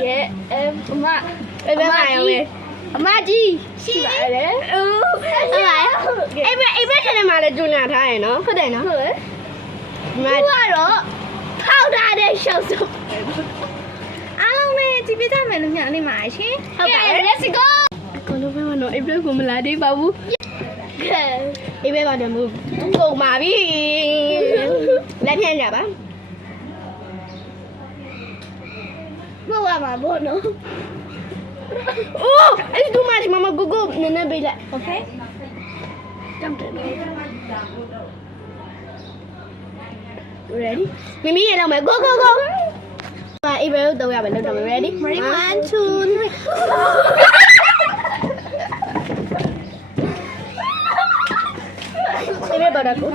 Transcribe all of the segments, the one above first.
ရဲ့အမ အေးပဲမှာရောလေအမကြီး ရှိပါတယ် ဟုတ်ပါရဲ့အေးပဲထဲမှာလည်းကျူညာထားရယ်နော်ဟုတ်တယ်နော်ဟုတ်တယ်ဒီမှာ ကတော့ထောက်ထားတဲ့ရှော့စုံ အားလုံးပဲကြည့်ပြကြမယ်လို့ညနေမှာရှင် ဟုတ်ပါ let's go ကိုလိုပဲမနော်အေးပဲကိုမလာသေးပါဘူးအေးပဲပါတယ်မို့ကုန်ပါပြီလက်ဖြန့်ကြပါ မဟုတ်ပါဘောနော် အိုးအဲ့ဒီမှာဒီမမကိုကိုနည်းနည်းပေးလိုက် โอเค တောင်းတယ် ready မမီရေလောက်မယ် go go go ပါအေးပဲတော့ရမယ်လောက်တော့ ready 1 2 3 အေးပဲပါတော့ကို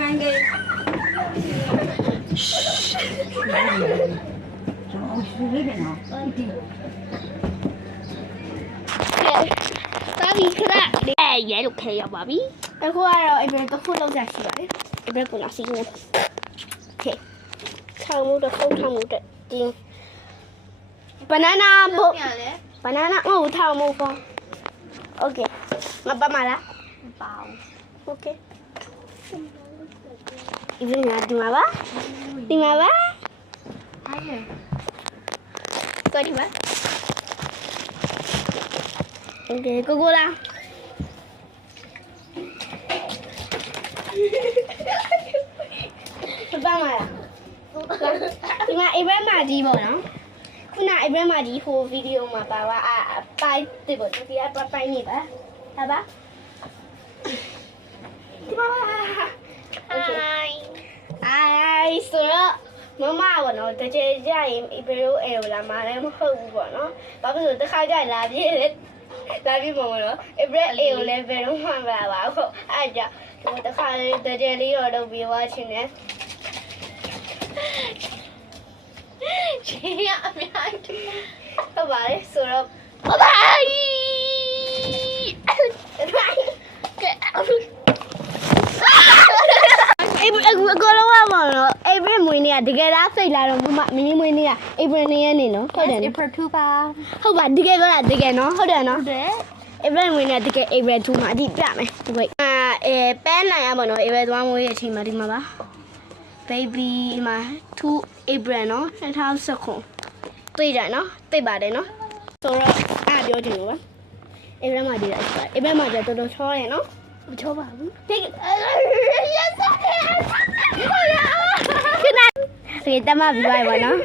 တာဒီခရ ရဲလို့ခဲရပါပြီ အခုကတော့အပြင်တစ်ခုလောက်ကြရှိပါတယ် အေးပဲကိုလာစီနေโอเคထောင်းမှုတော့ဖုန်းထောင်းမှုတဲ့ဒီ banana ဘုတ် ပြန်လဲ banana မဟုတ်ထောင်းမှုပေါ့ okay ငါပါမလား မပေါ okay ဒီနေ့ဒီမှာပါဒီမှာပါ အားရ ကိုဒီမှာ okay ကိုကိုလားပါမလားဒီမှာအိမ်ဘက်မှာကြီးပေါ့နော်ခုနအိမ်ဘက်မှာကြီးဟိုဗီဒီယိုမှာပါว่าပိုင်းတဲ့ပေါ့ဒီကပိုင်းနေပါဟာပါဒီမှာ okay အိုင်ဆိုတော့မမပေါ့နော်တကယ်ကြရင်အိမ်ဘက်ကိုအဲလာမလည်းမဟုတ်ဘူးပေါ့နော်ဘာဖြစ်လို့တစ်ခါကြလာပြည့်လာပြည့်မှာပေါ့နော်အိမ်ဘက်အေကိုလည်းဘယ်တော့မှမလာပါဘူးအဲ့ကြောင့်ဒီတစ်ခါလေးတကယ်လေးတော့လုပ်ပြီးသွားချင်းနဲ့ ရှင်ရအများကြီး ဟုတ်ပါလေဆိုတော့ဟုတ်ပါပြီအေးအကောလုံးပါမော်နော်အေးပြမွေးနေရတကယ်လားစိတ်လာတော့မမင်းမွေးနေရအေးပြနေရနေနော်ဟုတ်တယ်နော် April 2ပါ ဟုတ်ပါတကယ်ကတကယ်နော်ဟုတ်တယ်နော် ဟုတ်တယ် အေးပြမွေးနေတကယ်အေးပြ2မှာအတိပြမယ်ဒီကိပန်းနိုင်ရပါတော့အေးပြသွားမွေးရဲ့အချိန်မှာဒီမှာပါ baby မှာ2 April နော်2019တွေ့ကြနော်သိပါတယ်နော်ဆိုတော့အားပြောချင်လို့ပါအေးပြမှာဒီလိုက်ပါအေးပြမှာကျတော်တော်ချောရယ်နော်မချောပါဘူးတိတ် yes ခဏဒီတမပြီးသွားပါနော်